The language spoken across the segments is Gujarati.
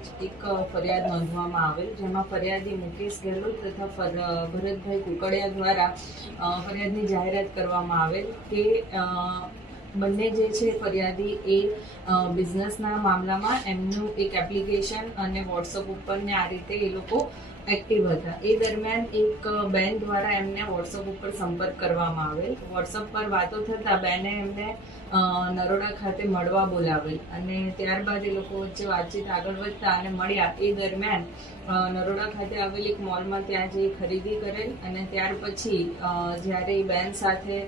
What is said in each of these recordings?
રોજ એક ફરિયાદ નોંધવામાં આવેલ, જેમાં ફરિયાદી મુકેશ ગેહલોત તથા ભરતભાઈ કુકડિયા દ્વારા ફરિયાદની જાહેરાત કરવામાં આવેલ કે બંને જે છે ફરિયાદી એ બિઝનેસના મામલામાં એમનું એક એપ્લિકેશન અને વોટ્સઅપ ઉપર ને આ રીતે એ લોકો એક્ટિવ હતા. એ દરમિયાન એક બેન દ્વારા એમને વોટ્સઅપ ઉપર સંપર્ક કરવામાં આવેલ. વોટ્સઅપ પર વાતો થતાં બેને એમને નરોડા ખાતે મળવા બોલાવેલ અને ત્યારબાદ એ લોકો વચ્ચે વાતચીત આગળ વધતા અને મળ્યા. એ દરમિયાન નરોડા ખાતે આવેલ એક મોલમાં ત્યાં જઈ ખરીદી કરેલ અને ત્યાર પછી જ્યારે એ બેન સાથે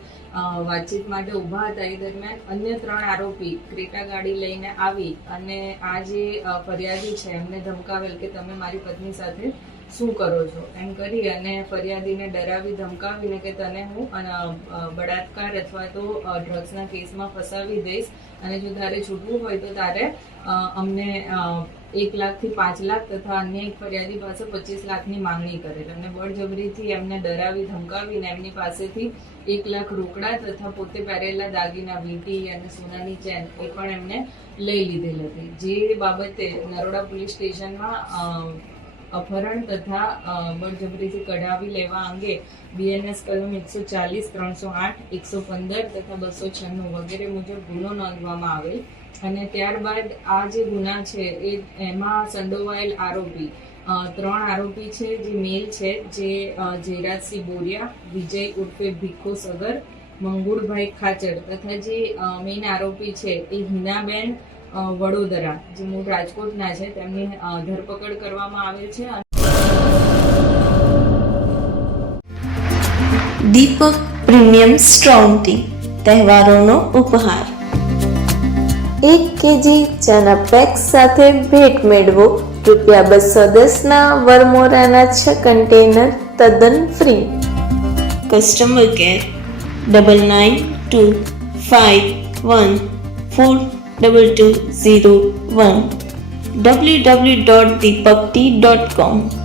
વાતચીત માટે ઊભા હતા, એ દરમિયાન અન્ય ત્રણ આરોપી ક્રેટા ગાડી લઈને આવી અને આ જે ફરિયાદી છે એમને ધમકાવેલ કે તમે મારી પત્ની સાથે શું કરો છો? એમ કરી અને ફરિયાદીને ડરાવી, ધમકાવીને કે તને હું, અને બળાત્કાર અથવા તો ડ્રગ્સના કેસમાં ફસાવી દઈશ અને જો તારે છૂટવું હોય તો તારે અમને એક લાખથી પાંચ લાખ તથા અન્ય એક ફરિયાદી પાસે પચીસ લાખની માંગણી કરેલ. અને બળજબરીથી એમને ડરાવી, ધમકાવીને એમની પાસેથી એક લાખ રોકડા તથા પોતે પહેરેલા દાગીના, વીંટી અને સોનાની ચેન એ પણ એમને લઈ લીધેલ હતી. જે બાબતે નરોડા પોલીસ સ્ટેશનમાં અપહરણ તથા બળજબરીથી કઢાવી લેવા અંગે બીએનએસ કલમ એકસો ચાલીસ, ત્રણસો આઠ, એકસો પંદર તથા બસો છન્નું વગેરે મુજબ ગુનો નોંધવામાં આવેલ અને ત્યારબાદ આ જે ગુના છે એ એમાં સંડોવાયેલ આરોપી ત્રણ આરોપી છે, જે મેલ છે, જે જયરાજસિંહ બોરિયા, વિજય ઉર્ફે ભીખો સગર મંગુળભાઈ ખાચર તથા જે મેઇન આરોપી છે એ હિનાબેન વડોદરા જે મૂળ રાજકોટના છે. તેમની ધરપકડ કરવામાં આવેલ છે દીપક પ્રીમિયમ સ્ટ્રોંગ ટી તહેવારોનો ઉપહાર. એક કેજી ચાના પેક સાથે ભેટ મેળવો. રૂપિયા બસો દસના વરમોરાના છ કન્ટેનર તદ્દન free. Customer care double nine two five one four double two zero one www.deepakti.com